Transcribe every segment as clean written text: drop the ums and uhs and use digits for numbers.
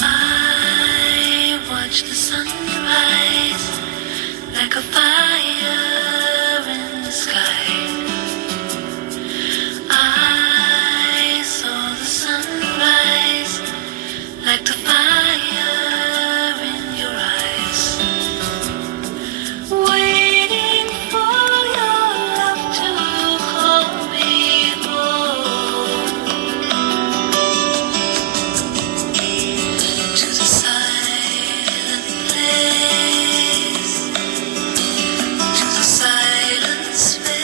I watch the sunrise like a fire in the sky. I saw the sunrise like the fire in your eyes, waiting for your love to call me home, to the silent place, to the silent space.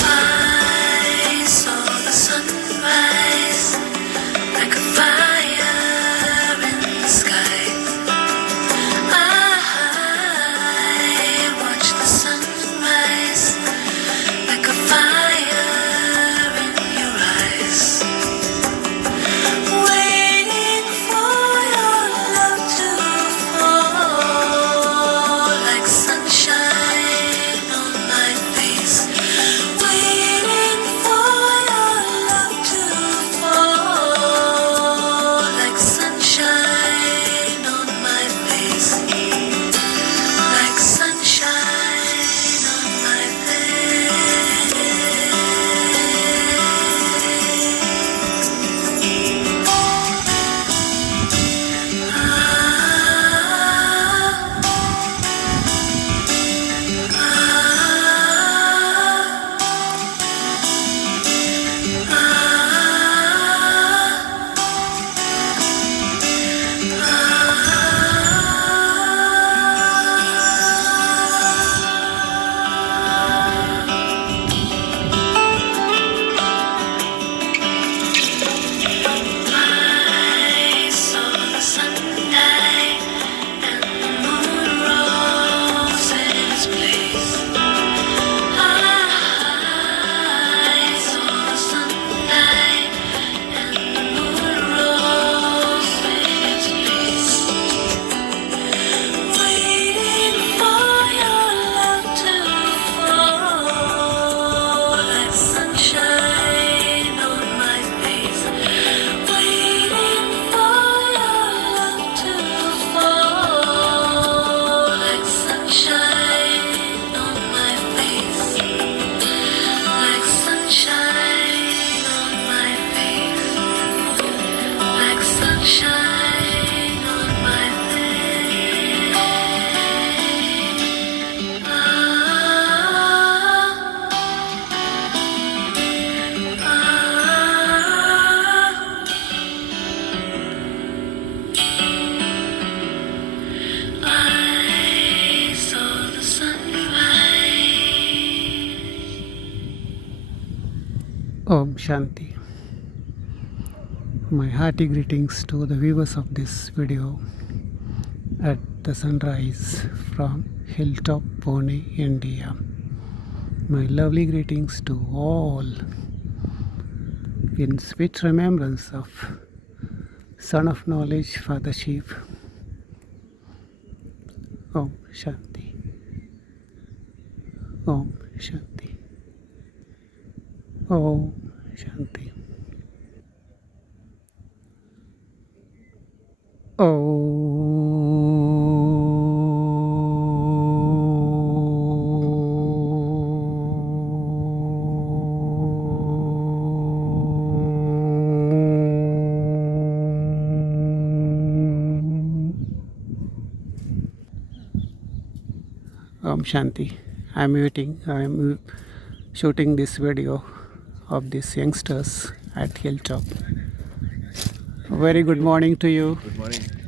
I saw the sunrise like a fire in the sky. I watched the sunrise like a fire in your eyes, waiting for your love to fall like sunshine on my face, waiting for your love to fall like sunshine on my face, like sunshine on my I saw the sun die and the moon rose in its place. I saw the sun die and the moon rose in its place, waiting for your love to fall like sunshine on my face, waiting for your love to fall like sunshine on my face, like sunshine on my face, like sunshine on my face. I saw the sunrise. Om Shanti. My hearty greetings to the viewers of this video at the sunrise from Hilltop, Pune, India. My lovely greetings to all in sweet remembrance of Son of Knowledge, Father Shiv. Om Shanti. Om Shanti. Om Shanti. Om Shanti. I'm waiting. I'm shooting this video of these youngsters at Hilltop. Very good morning to you. Good morning.